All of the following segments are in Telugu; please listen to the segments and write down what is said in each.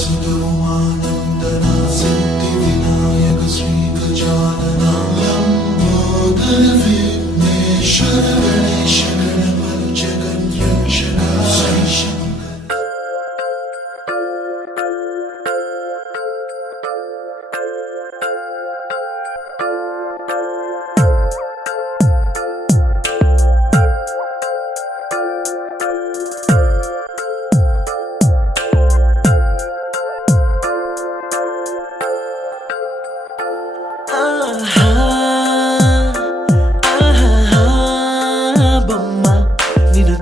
सुदोमानन्दना सिद्धिविनायक श्रीगजानना लम्बोदर विघ्नेश्वर गणेश गणपति जगन्यक्षरा श्रीशङ्कर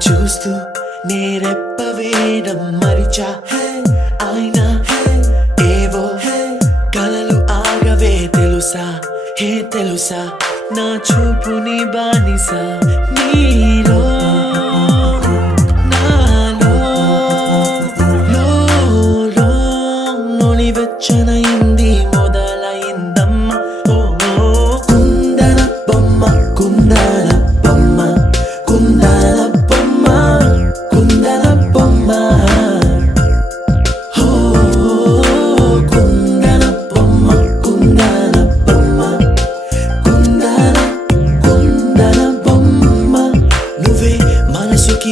చూస్తూ నేరెప్పవేయడం మరిచా ఆయన ఏవో కలలు ఆగవే తెలుసా హే తెలుసా నా చూపుని బానిసా నీలో నాలో లో నొలివెచ్చనైంది మొదలైందమ్మ ఓ కుందన బొమ్మ కుందన బొమ్మ కుందన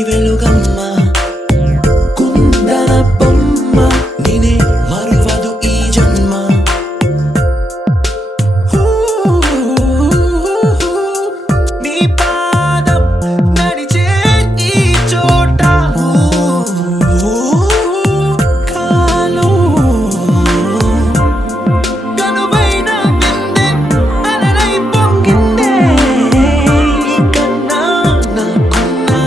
వెలుగమ్మా కుందన బొమ్మ నినే మరువదు ఈ జన్మ నీ పాదం నడిచే ఈ చోట కాలం కనువైన విందే అలలై పొంగిందే కన్నా నాకున్నా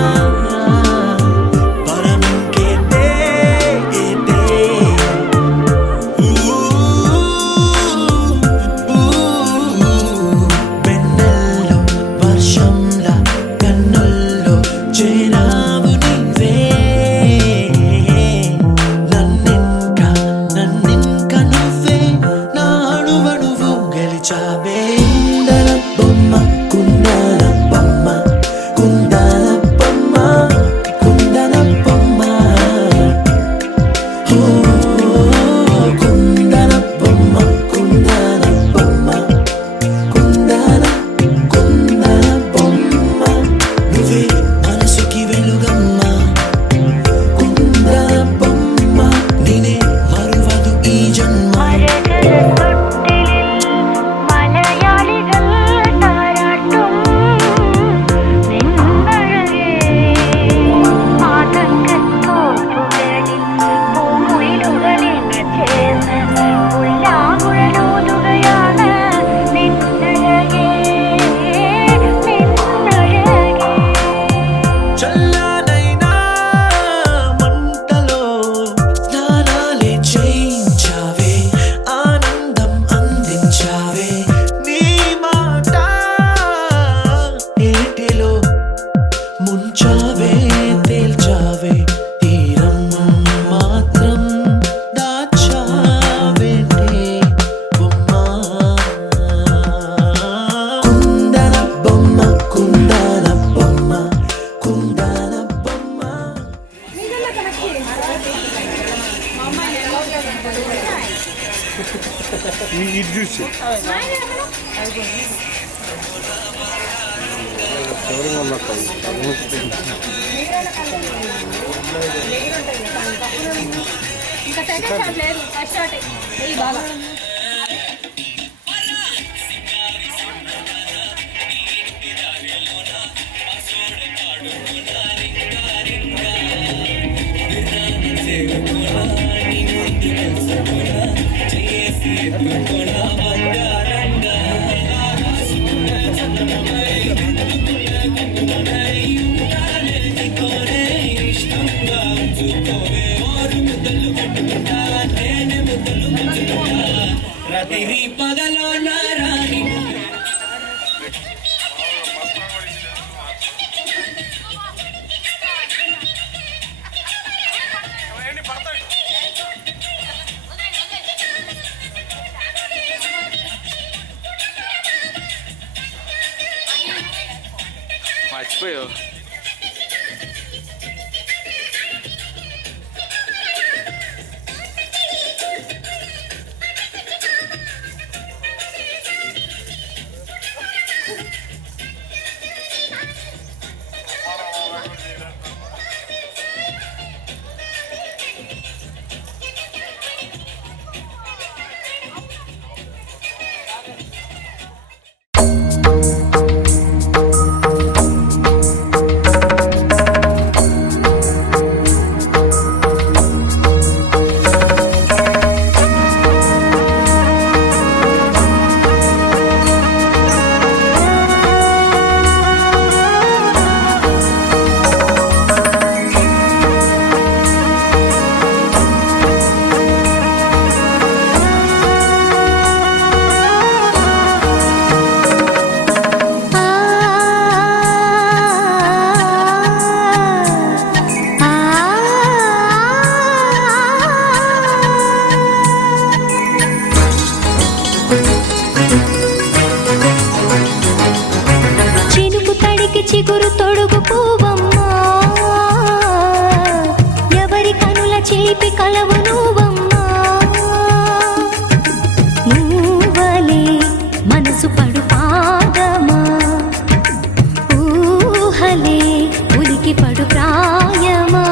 ఇది చూసి రాత్రి పగలో నారాని మర్చిపోయావు. చిలిపి కలవు నువ్వమ్మా నువ్వలే మనసు పడు పాదమా ఊహలే ఉలికి పడు ప్రాయమా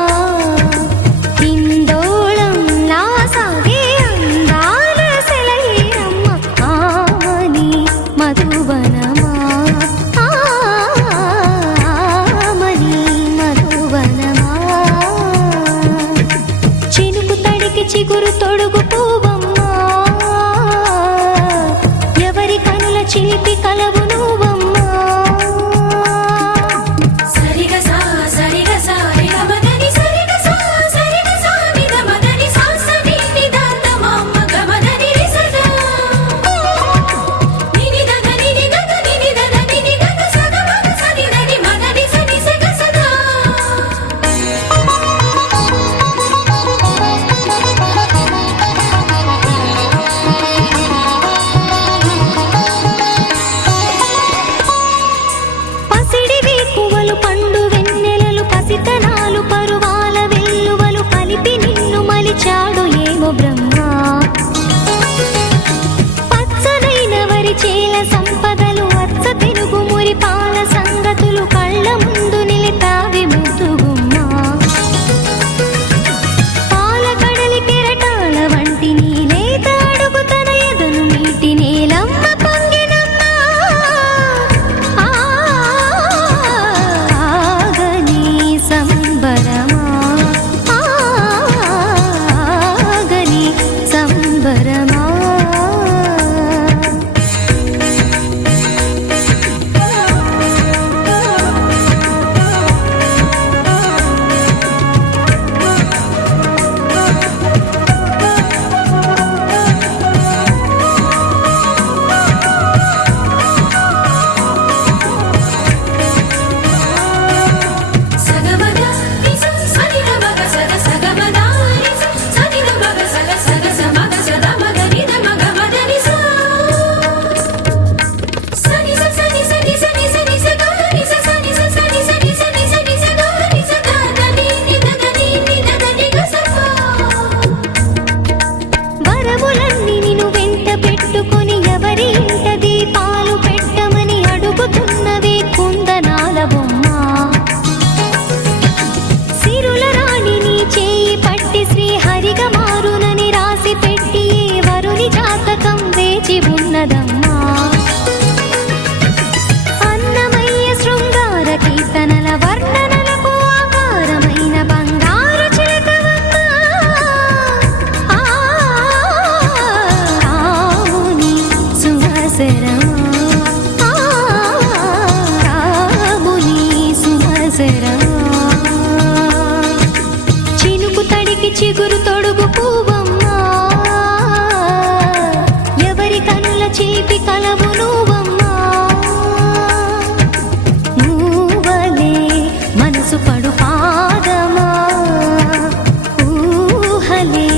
హిందోళం నా సాగే అందాల సెలయేరమ్మ ఆమని మధువనమా ఆమని మధువనమా చినుకు తడికి చిగురు తొడుగు పువ్వమ్మా ఎవరి కనుల చిలిపి కలవు నువ్వమ్మా సరిగసా సరిగసా నిగమదని సరిగసా సరిగసా నిగమదని సాసని నిదాత మామ గమదని రిసదా నినిదగ నినిదగ నినిదగ నినిదగ సగమగ సనిదని మగని సని సగసదా పసిడి వేకువలు పండు వెన్నెలలు పసితనాలు పరువాల వెల్లువలు కలిపి నిన్ను మలిచాడు ఏమో బ్రహ్మ పచ్చనైన వరి చేల సంపదలు అచ్చ తెలుగు మురి పాల సంగతులు కళ్ళ ముందు నిలితావి ముద్దుగుమ్మ పాల కడలి కెరటాల వంటి నీలేత అడుగు తన ఎదను నీటి నేలమ్మ పొంగినమ్మ ఆగని సంబరమా ఆగని సంబరమా సగమగ నిస సనిదమగ సగ సగమగ నిస సనిదమగ సగ సగ సమగ సదమగ నిదమగ మదని సా సని స సని సని సని సని స గ నిస సని స సని సని సని సని స గ నిస ద ద ని నిదగ ని నిదగ నిగ సఫా వరములన్నీ నిన్ను వెంట పెట్టుకొని ఎవరి ఇంట దీపాలు పెట్టమని అడుగుతున్నవే కుందనాల బొమ్మ సిరుల రాణి నీ చేయి పట్టి శ్రీహరిగా మారునని రాసి పెట్టి ఏ వరుని జాతకం వేచి ఉన్నదమ్మా అన్నమయ్య శృంగార కీర్తనల వర్ణనలకు ఆకారమైన బంగారు చిలకవమ్మ రాముని సుమసరమా రాముని సుమసరమా చినుకు తడికి చిగురు తొడుగు పువ్వమ్మా ఎవరి కనుల చిలిపి కలవు నువ్వమ్మా నువ్వలే మనసు పడు పాదమా ఊహలే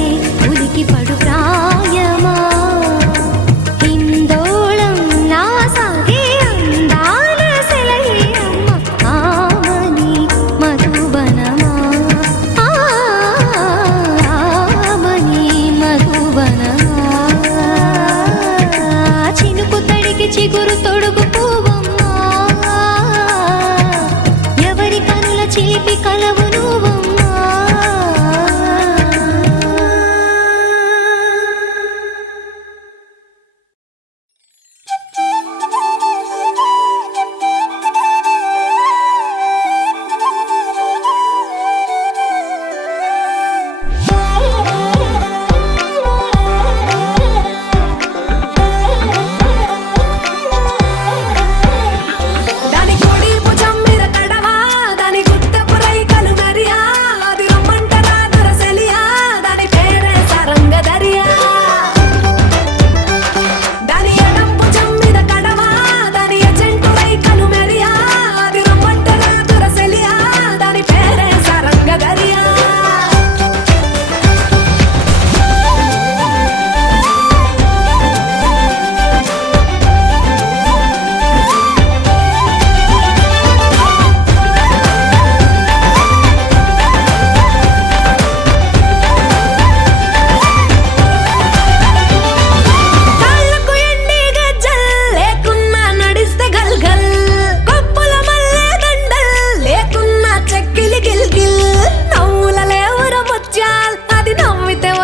ఉలికి పడు ప్రాయమా హిందోళం నా సాగే అందాల సెలయేరమ్మ ఆమని మధువనమా ఆమని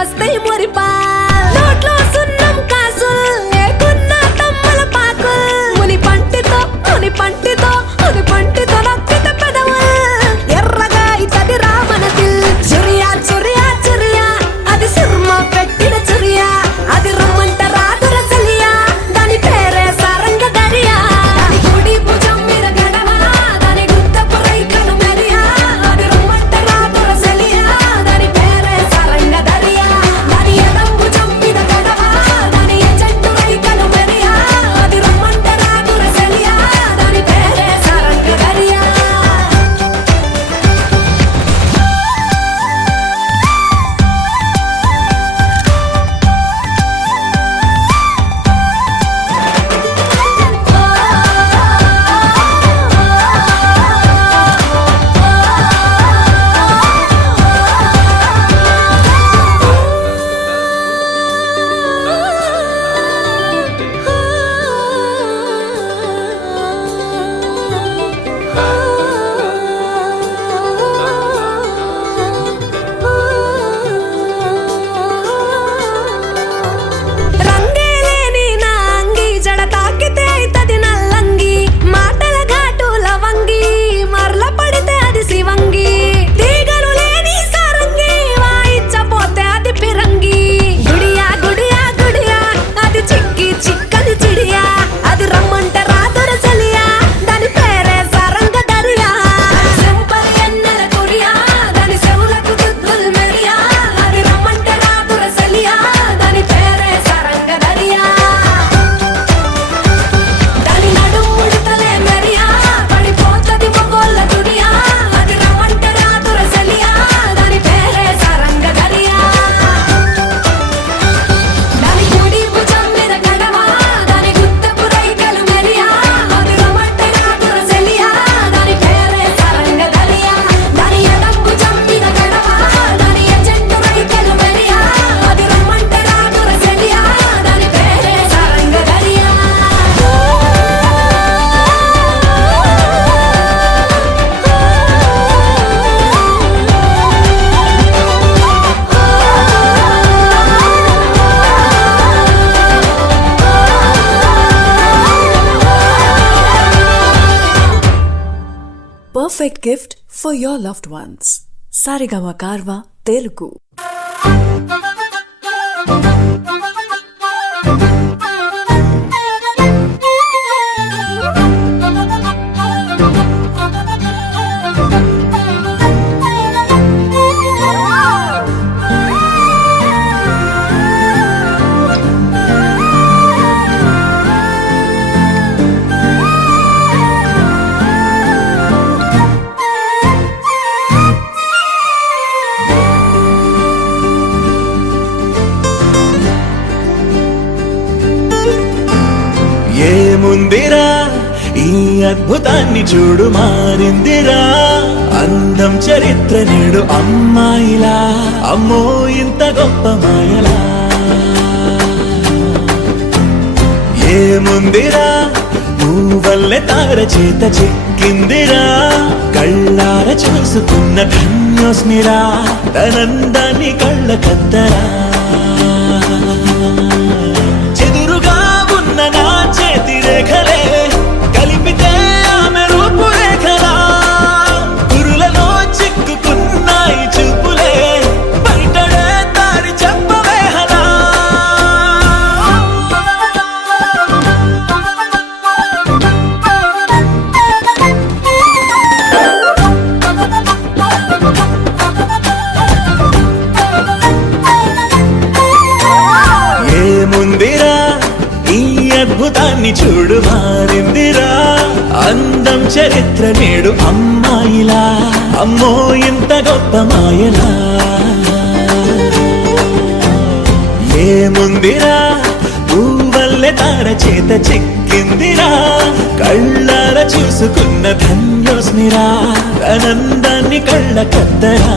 వస్తాయి మురిపా నోట్లో సున్నం కాసుల్ లేకున్నా తమ్మల పాకుల్ ముని పంటితో నొక్కిత పెదవుల్ ఎర్రగా ఇతది రామనదిల్ చురియా అది సిర్మ పెట్టిన చురియా అది రమ్మంట రాదుర సలియా దాని పేరే సారంగ దరియా దాని కుడి భుజం మీద గడవ దాని గుత్తపు రైకను మెరియా అది రమ్మంట రాదుర సలియా దాని పేరే సారంగ దరియా దాని ఎడం భుజం మీద గడవ దాని ఎజెంటు రైకను మెరియా అది రమ్మంట రాదుర సలియా దాని పేరే సారంగ దరియా రంగేలేని నా అంగి జడ తాకితే అయితది నల్లంగి మాటల ఘాటు లవంగి మరల పడితే అది శివంగి తీగలు లేని సారంగి వాయించపోతే అది పిరంగి గుడియా అది చిక్కని చిడియా అది రమ్మంట రాదుర సలియా దాని పేరే సారంగ దరియా సెంపరి ఎన్నెల కుడియా దాని చెవులకు దుద్దుల్ మెరియా అది రమ్మంట రాదుర సలియా దాని పేరే సారంగ దరియా దాని నడుం ముడతలే మెరియా పడిపోతది మొగోళ్ళ దునియా అది రమ్మంట రాదుర సలియా దాని పేరే సారంగ దరియా దాని కుడి భుజం మీద గడవ దాని గుత్తపు రైకలు మెరియా అది రమ్మంట రాదుర సలియా దాని పేరే సారంగ దరియా దాని ఎడం భుజం మీద గడవ దాని ఎజెంటు రైకలు మెరియా అది రమ్మంట రాదుర సలియా దాని పేరే Saranga Dariya Perfect gift for your loved ones. Sarigama Karva Telugu. ఏముందిరా ఈ అద్భుతాన్ని చూడు మారిందిరా అందం చరిత్ర నేడు అమ్మాయిలా అమ్మో ఇంత గొప్ప మాయలా ఏముందిరా నువ్వల్లే తార చేత చిక్కిందిరా కళ్ళార చూసుకున్న ధన్యోస్మిరా తనందాన్ని కళ్ళ కద్దరా చెదురుగా ఉన్న నా చేతి రేఖలే కలిపితే ఆమె రూపురేఖలా కురులలో చిక్కుకున్నాయి చూపులే బయటడే దారి చెప్పవేహలా ఏముందిరా ఈ అద్భుతాన్ని చూడు మారిందిరా అందం చరిత్ర నేడు అమ్మాయిలా అమ్మో ఇంత గొప్ప మాయలా ఏముందిరా పువ్వల్లె తార చేత చిక్కిందిరా కళ్ళార చూసుకున్న ధన్యోస్మిరా ఆనందాన్ని కళ్ళ కద్దరా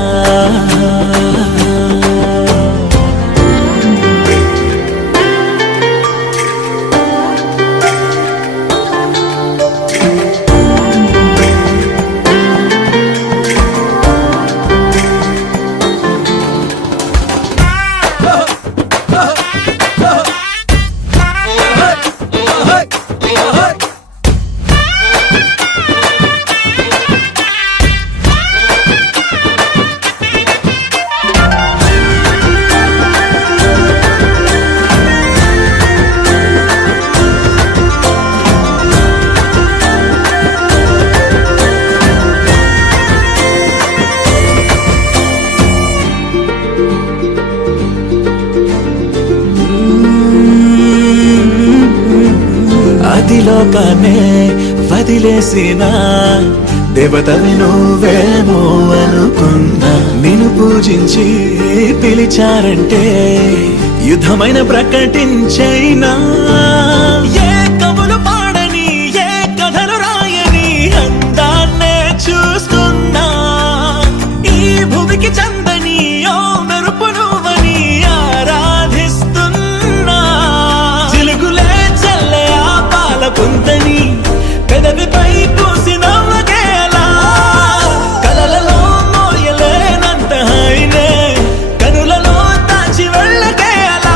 లోకాన్నే వదిలేసిన దేవతవి నువ్వేమో అనుకున్నా నిన్ను పూజించి పిలిచారంటే యుద్ధమైన ప్రకటించైనా ఏ కవులు పాడని ఏ కథలు రాయని అందాన్నే చూస్తున్నా ఈ భూమికి చందని ఓ మెరుపు నువ్వని ఆరాధిస్తున్నా చిలుగులే చల్లే ఆ పాల పుంతని పెదవిపై పూసి నవ్వగేలా కలలలో మోయలేనంత హాయినే కనులలో దాచి వెళ్ళగేలా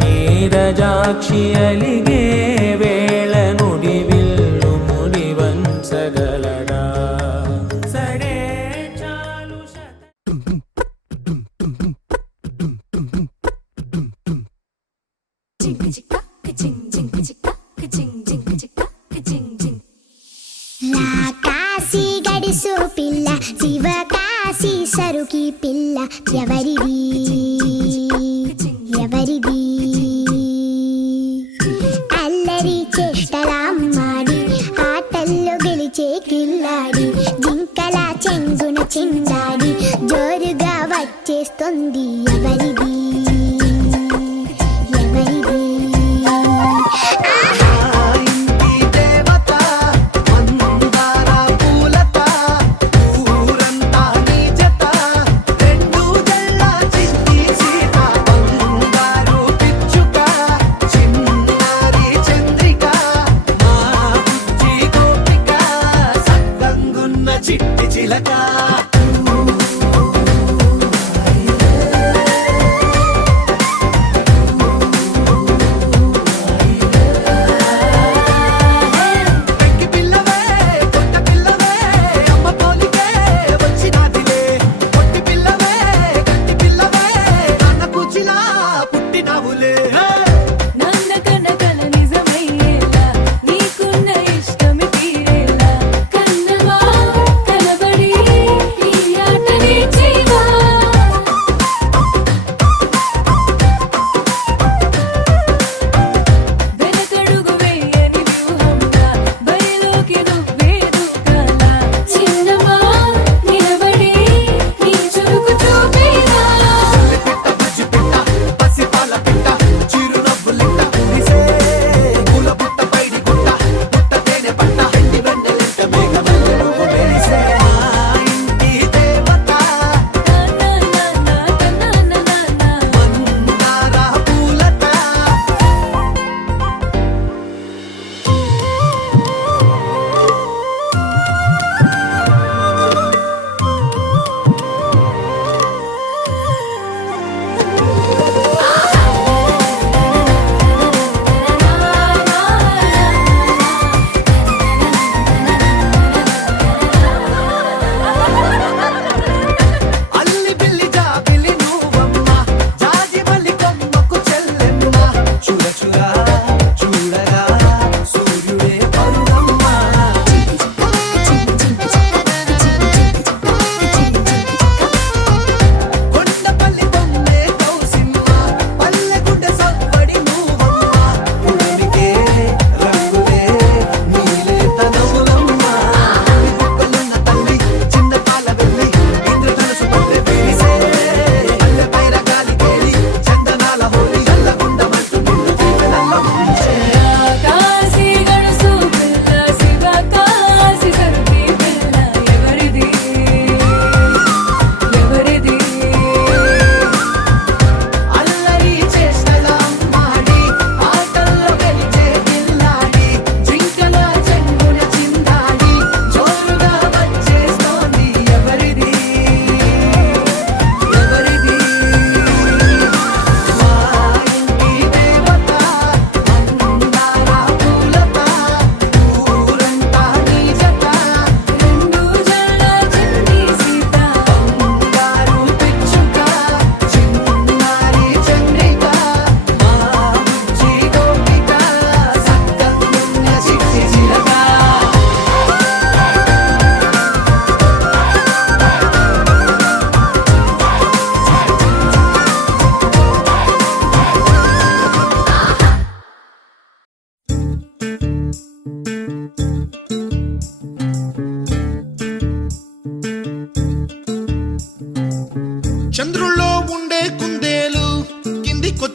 నీరజాక్షి అలిగే వేళ నుడి విల్లు ముడి వంచగలడా సరే చాలు కాశీ గడిసు పిల్ల శివ కాశీ సరుకి పిల్ల ఎవరిది ఎవరిది అల్లరి చేష్టలామ్మాడి ఆటల్లో గెలిచే కిల్లాడి జింకల చెంగున చిందాడి జోరుగా వచ్చేస్తుంది ఎవరిది ఎవరిది చిట్టి చిలక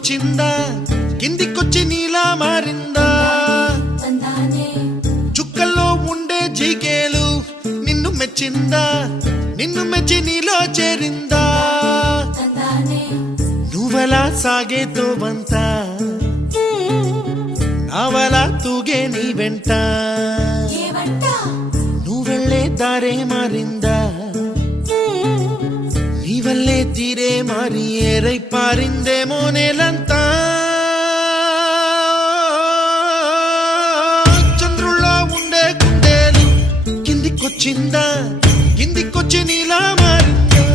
కిందికొచ్చిందా కిందికొచ్చి నీలా మారిందా చుక్కల్లో ఉండే జీకేలు నిన్ను మెచ్చిందా నిన్ను మెచ్చి నీలో చేరిందా నువ్వలా సాగేతో బంత నావలా తూగే నీ వెంట నువ్వెళ్ళే దారే మారిందా నీ వల్లే తీరే మారి ఏరై పారిందేమో నేలంతా చంద్రుల్లో ఉండే గుండెలు కిందికొచ్చిందా కిందికొచ్చి నీలా మారిందా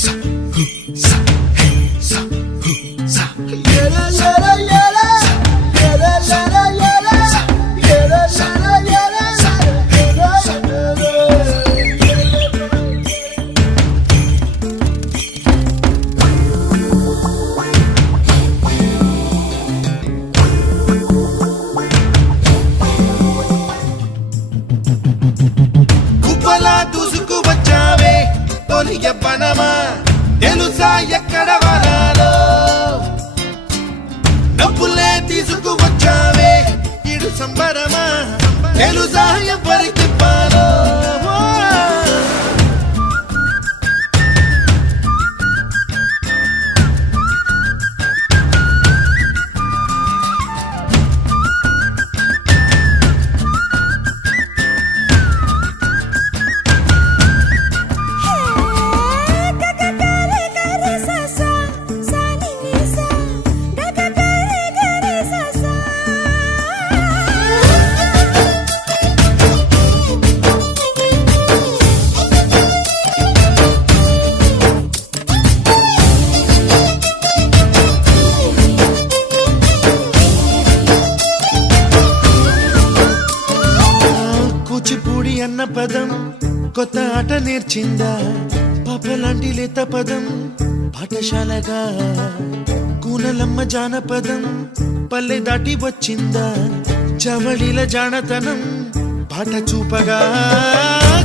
సా, హు, సా, హే, సా, హు, సా. గుబ్బలా దూసుకు వచ్చావే తొలి ఎవ్వనమా తెలుసా ఎక్కడ వరాలో డబ్బులే తీసుకు వచ్చావే ఇడు సంబరమా తెలుసా ఎవరికి పాలో కూచిపూడి అన్న పదం కొత్త ఆట నేర్చిందా పాపలాంటి లేత పదం పాఠశాలగా కూనలమ్మ జానపదం పల్లె దాటి వచ్చిందా చవళిల జానతనం పాట చూపగా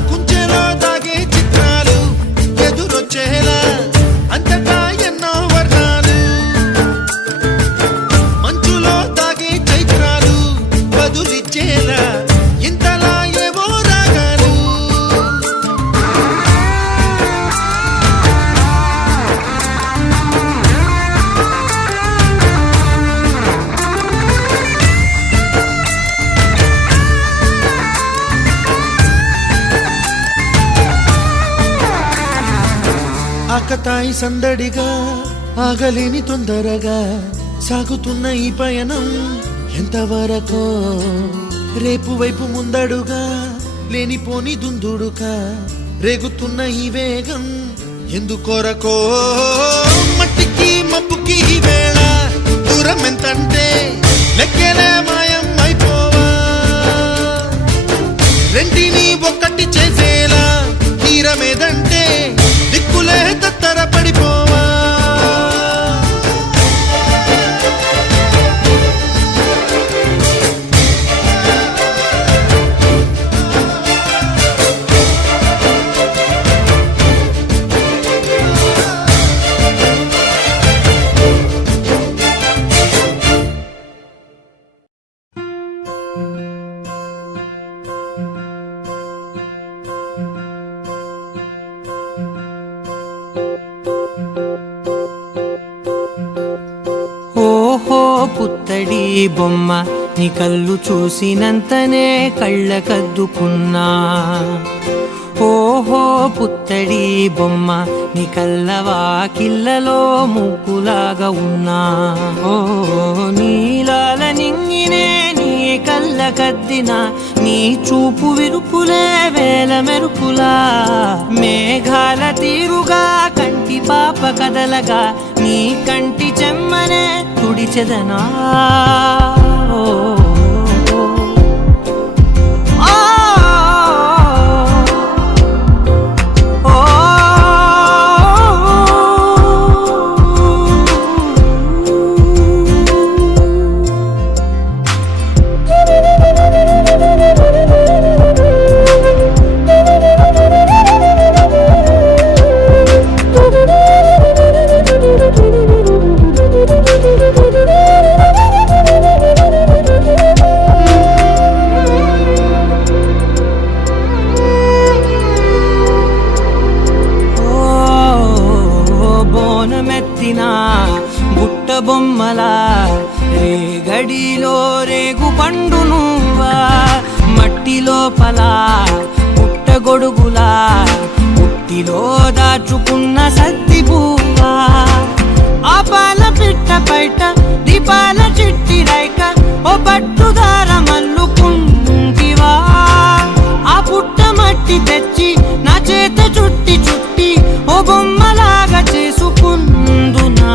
కుంచెలో దాగే చిత్రాలు ఎదురొచ్చేలా అంతటా ఎన్నో వర్ణాలు మంచులో దాగే చైత్రాలు బదులిచ్చేలా ఇంతలా ఏవో రాగాలు ఆకతాయి సందడిగా ఆగలేని తొందరగా సాగుతున్న ఈ పయనం ఎంతవరకో రేపు వైపు ముందడుగా లేనిపోని దుందుడుగా రేగుతున్న ఈ వేగం ఎందుకొరకో మట్టికి మబ్బుకి ఈ వేళ దూరం ఎంతంటే లెక్కలే మాయం అయిపోవా రెంటిని ఒక్కటి చేసేలా తీరమేదంటే దిక్కులే తత్తర పడిపోవా ఓహో పుత్తడి బొమ్మ నీ కళ్ళు చూసినంతనే కళ్ళకద్దుకున్నా ఓహో పుత్తడి బొమ్మ నీ కళ్ళవాకిళ్ళలో ముగ్గులాగా ఉన్నా ఓ నీలాల నింగినే నీ కళ్ళకద్దిన నీ చూపు విరుపులే వేల మెరుపులా మేఘాల తీరుగా కంటి పాప కదలగా నీ కంటి చెమ్మనే తుడిచెదనా Thank you. పుట్టగొడుగులా పుట్టిలో దాచుకున్న సత్తి పువ్వా ఆ పాల పిట్ట బయట దీపాల చిట్టి రైక ఓ పట్టుదార మల్లుకుంటివా ఆ పుట్ట మట్టి తెచ్చి నా చేత చుట్టి చుట్టి ఓ బొమ్మలాగా చేసుకుందునా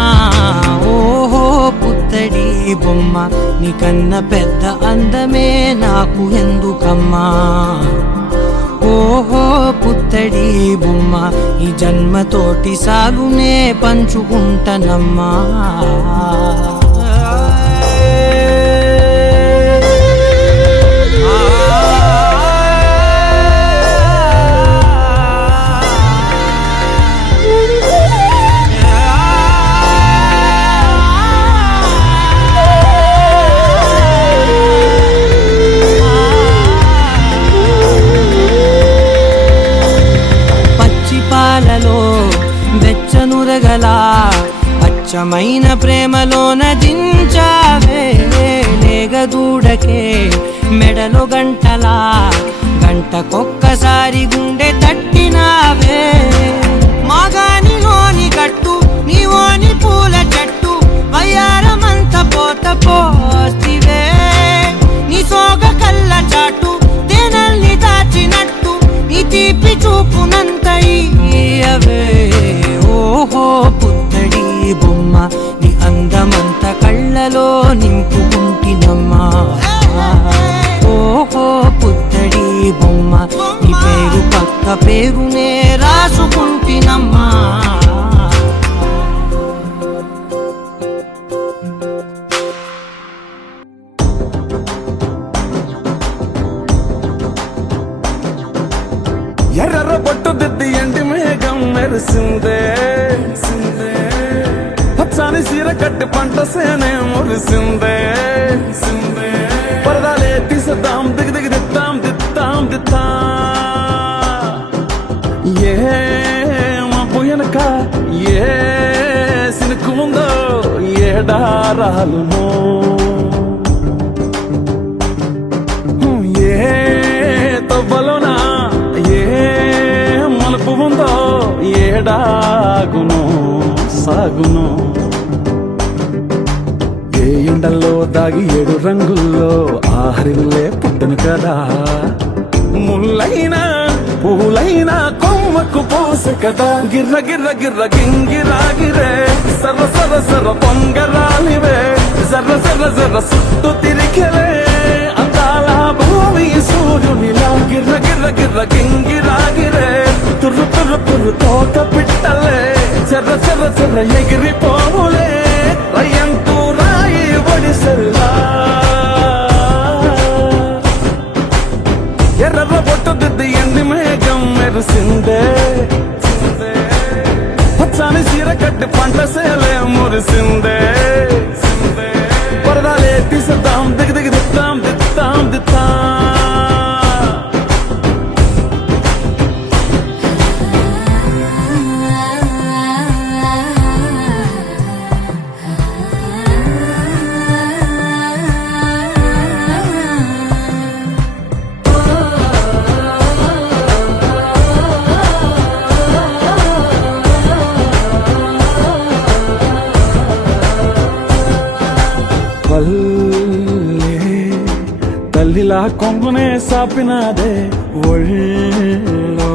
ఓహో పుత్తడి బొమ్మ నీకన్న పెద్ద అందమే నాకు ఎందుకమ్మా ఓహో పుత్తడి బొమ్మ ఈ జన్మతోటి సాలునే పంచుకుంటనమ్మా వెచ్చనురగలా అచ్చమైన ప్రేమలోన దించావే లేగదూడకే మెడలో గంటలా గంటకొక్కసారి గుండె తట్టినావే మాగానిలోని గట్టు నీవోని పూల చెట్టు వయ్యారమంత పోత పోస్తివే నీ సోగ కళ్ళ చాటు తేనల్ని దాచినట్టు నీ తీపి చూపునంత ఇయ్యవే ఓహో పుత్తడి బొమ్మ నీ అందమంత కళ్ళలో నింపుకుంటినమ్మా ఓహో పుత్తడి బొమ్మ నీ పేరు పక్క పేరునే రాసుకుంటినమ్మా ఎర్ర పట్టు దిద్ది ఎండి మేఘం మెరిసిందే పచ్చని సీర కట్టి పంట సేనే మురిసిందే పరదాలే తీసేద్దాం దిగి దిగి దిద్దాం దిద్దాం దిద్దా ఏ మా పోయనక ఏ సినుకు ఉందో ఏడారాలునో ఏ తవ్వలోనా మలుపు ఉందో ఏడాగును సాగును ఏ ఎండల్లో దాగి 7 రంగుల్లో ఆహరిల్లే పుట్టను కదా ముల్లైనా పూలైనా కొమ్మకు పోసే కదా గిర్ర గిర్ర గిర్ర గింగిరాగిరే సర్ర సర్ర సర్ర పొంగరాలివే జర్ర జర్ర జర్ర సుట్టు తిరిగలే అందాల భూమి సూర్యునిలా గిర్ర గిర్ర గిర్ర గింగిరాగిరే తుర్రు తుర్రు తుర్రు తోక పిట్టలే చెర్ర చెర్ర చెర్ర ఎగిరిపోవులే రయ్యంటూ రాయి ఒడిసెల్లా ఎర్ర బొట్టు దిద్ది ఎండి మేఘం మెరిసిందే పచ్చని సీర కట్టి పంట సేలే మురిసిందే పరదాలే తీసేద్దాం దిగి దిగి దిద్దాం దిద్దాం దిద్దా తల్లిలా కొంగునే సాపినాదే ఒళ్ళో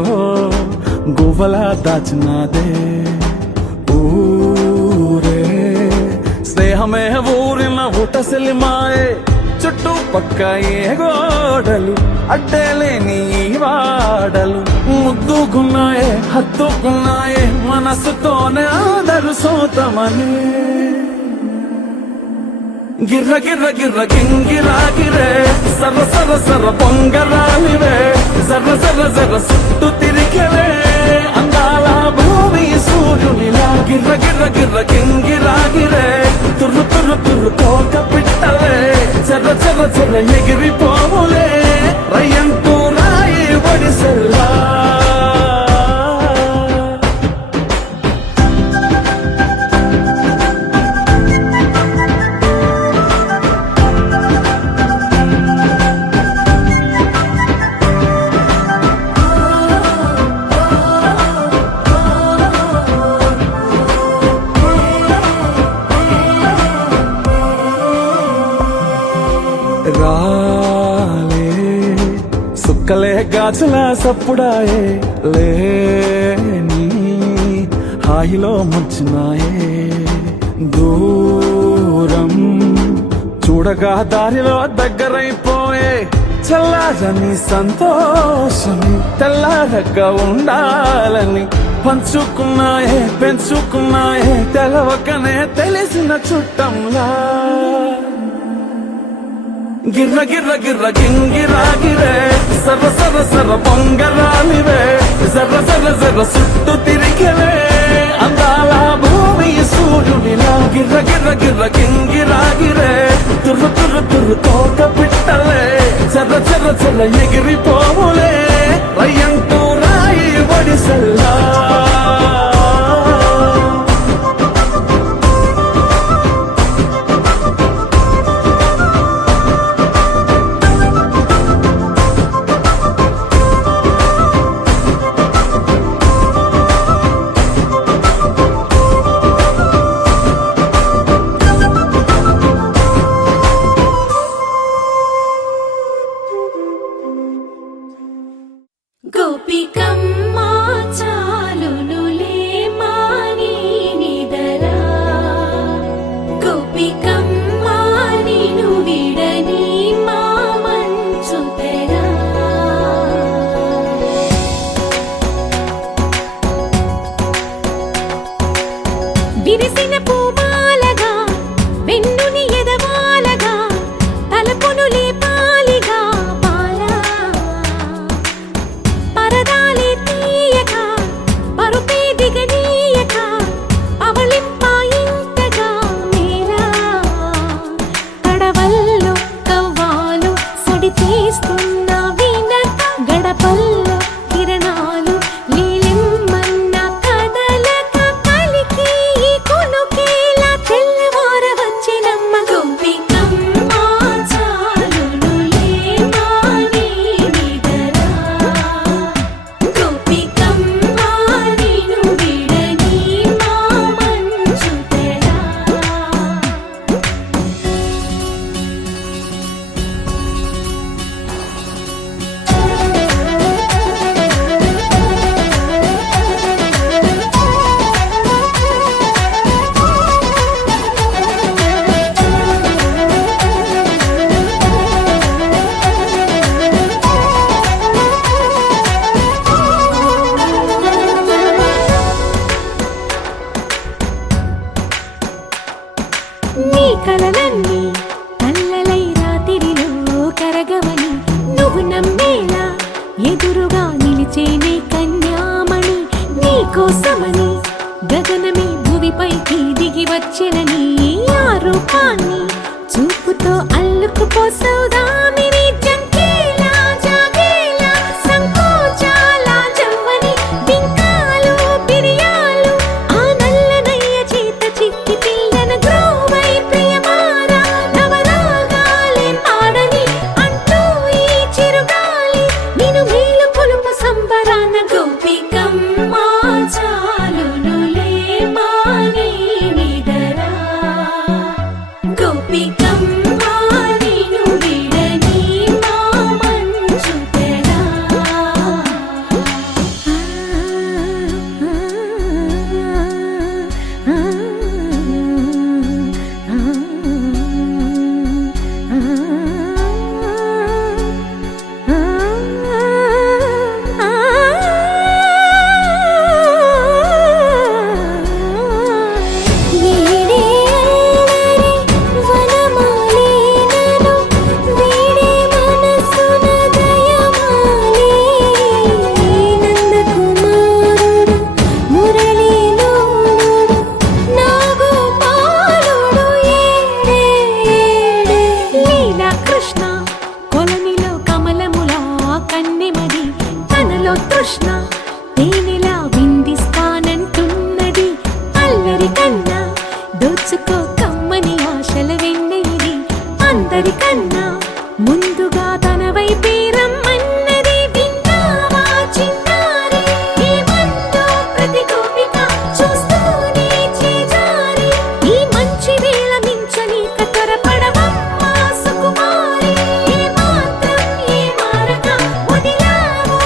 గువ్వలా దాచినాదే ఊరే స్నేహమే ఊరిన ఊటసెలి మాయే చుట్టూ పక్క ఏ గోడలు అడ్డేలేని వాడలు ముద్దుకున్నాయే హత్తుకున్నాయే మనసుతోనే ఆదరు సోతమని గిర్ర గిర్ర గిర్ర గింగిరాగిరే సర్ర సర్ర సర్ర పొంగరాలివే జర్ర జర్ర జర్ర సుట్టు తిరిగలే అందాల భూమి సూర్యునిలా గిర్ర గిర్ర గిర్ర గింగిరాగిరే తుర్రు తుర్రు తుర్రు తోక పిట్టలే చెర్ర చెర్ర చెర్ర ఎగిరిపోవులే రయ్యంటూ రాయి ఒడిసెల్లా గాజుల సప్పుడాయే లేని హాయిలో ముంచున్నాయే దూరం చూడగా దారిలో దగ్గరైపోయే చల్లారని సంతోషమి తెల్లారగా ఉండాలని పంచుకున్నాయే పెంచుకున్నాయే తెలవకనే తెలిసిన చుట్టంలా గిర్ర గిర్ర గిర్ర గింగిరాగిరే సర్ర సర్ర సర్ర పొంగరాలివే జర్ర జర్ర జర్ర చుట్టూ తిరిగలే అందాల భూమి సూర్యుడిలా గిర్ర గిర్ర గిర్ర గింగిరాగిరే తుర్రు తుర్రు తుర్రు తోక పిట్టలే చర్ర చర్ర చర్ర ఎగిరిపోవులే రయ్యంటూ రాయి ఒడిసెల్లా గోపికమ్మ చాలునులే మాని నిదరా గోపికమ్మ నిను విడని మా మంచు తెరా విరిసిన పూమాలగా వెన్నుని ఎదవాలగా తలపును లేపాలిగా పాలా పరదాలే తీయక పరుపే దిగనీయక పవళింపాయింతగా మేరా తడవల్లో కవ్వాలు సడి చేస్తున్న వినక గడపల్లో కిరణాలు లీలిమ్మన్న కదలక కలికి కొనుకేలా తెల్లవార వచ్చినమ్మ గోపికమ్మ చాలునులే మాని నిదరా గోపికమ్మ నిను విడని మా మంచు తెరా నీ కలలన్నీ కల్లలై రాత్రిలో కరగవని నువ్వు నమ్మేలా ఎదురుగా నిలిచేనే కన్యామణి నీ కోసమని గగనమే భువిపైకి దిగి వచ్చెనని ఆ రూపాన్ని చూపుతో అల్లుకుపోసౌదామిని జంకేలా జాగేలా సంకోచాల జవ్వని బింకాలు బిరియాలు ఆ నల్లనయ్య చేత చిక్కి పిల్లన గ్రోవై ప్రియమారా నవరాగాలే పాడని అంటూ ఈ చిరుగాలి నిను మేలు కొలుపు సంబరాన గోపికమ్మ చాలునులే మాని నిదరా గోపికమ్మ నిను విడని మా మంచు తెరా తృష్ణ తేనెలా విందిస్తానంటున్నది అల్లరి కన్నా దోచుకో కమ్మని ఆశల వెన్నెయిది అందరికన్నా ముందుగా తన వైపే రమ్మన్నది విన్నావా చిన్నారి ఏమందో ప్రతి గోపిక చూస్తూనే చేజారి ఈ మంచి వేళ మించని కతరపడవమ్మా సుకుమారి ఏ మాత్రం ఏ మారక వదిలావో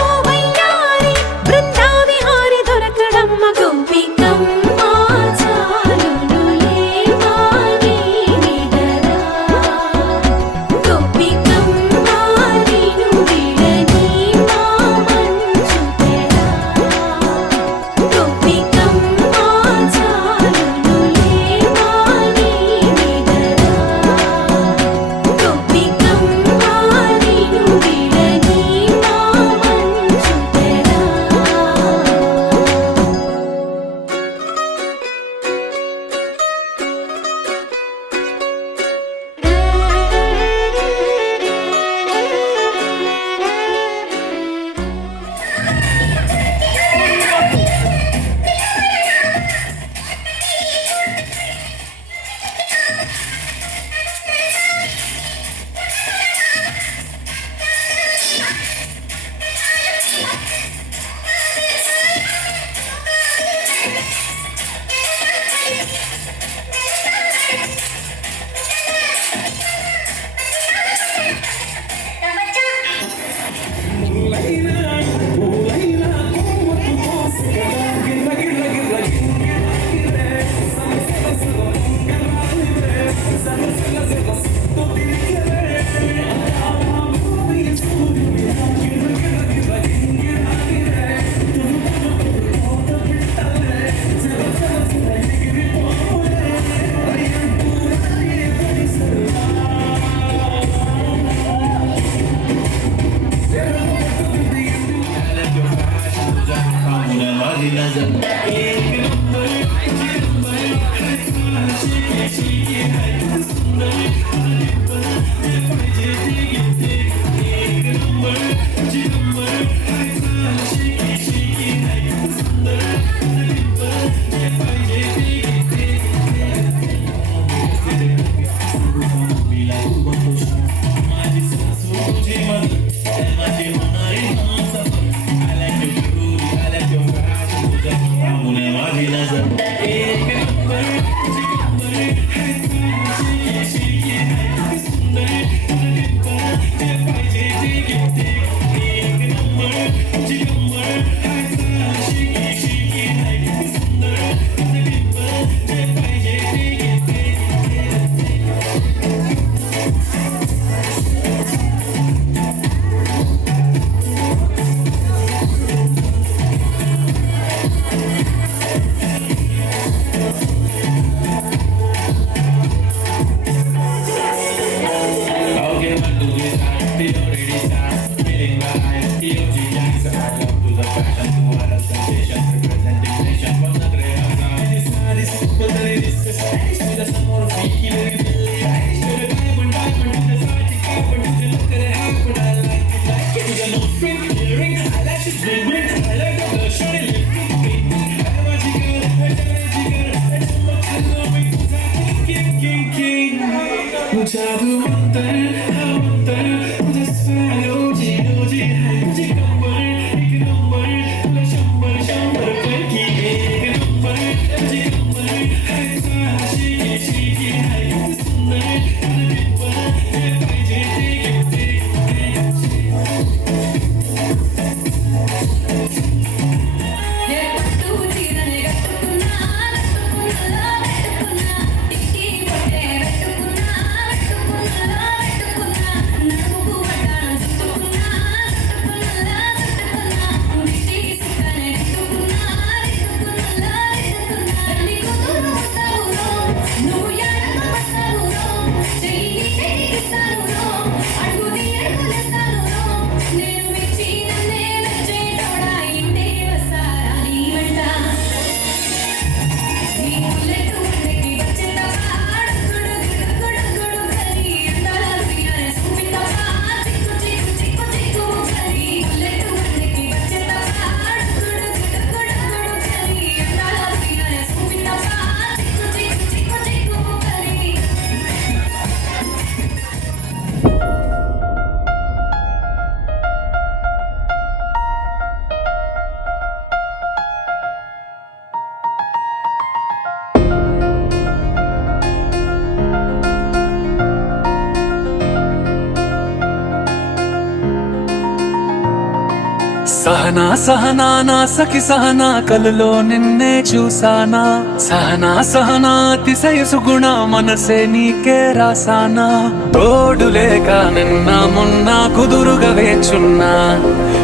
సహనా సహనా నా సఖి సహనా కలలో నిన్నే చూసానా సహనా సహనా అతిశయ సుగుణ మనసే నీకే రాసానా తోడు లేక నిన్న మొన్న కుదురుగా వేచున్నా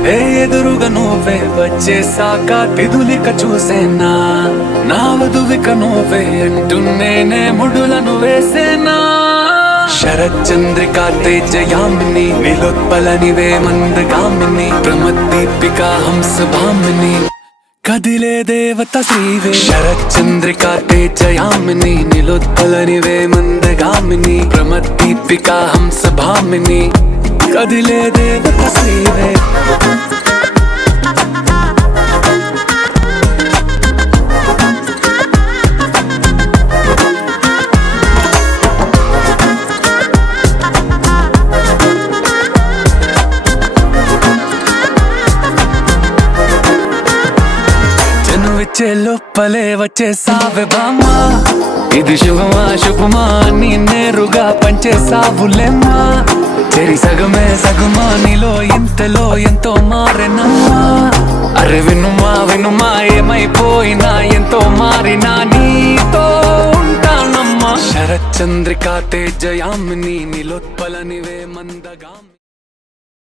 ఏ ఎదురుగా నువ్వే వచ్చేసాక తిదులిక చూసేనా నా వధువిక నువ్వే అంటున్నేనే ముడులను వేసేనా శరచంద్రికా తేజయామిని నిలోత్పలనివే మందగామిని ప్రమద్దీపికా హంసభామిని కదిలే దేవత శ్రీవే శరచంద్రికా తేజయామిని నిలోత్పలనివే మందగామిని ప్రమద్దీపికా హంసభామిని కదిలే దేవత శ్రీవే వచ్చే లోపలే వచ్చేసావే బామ్మా ఇది శుభమా శుభమా నీ నేరుగా పంచేసావులేమ్మా చెరి సగమే సగమా నీలో ఇంతలో ఎంతో మారెనమ్మా అరే వినుమా వినుమా ఏమైపోయినా ఎంతో మారినా నీతో ఉంటానమ్మా శరచంద్రికా తేజయామిని నిలోత్పలనివే మందగామి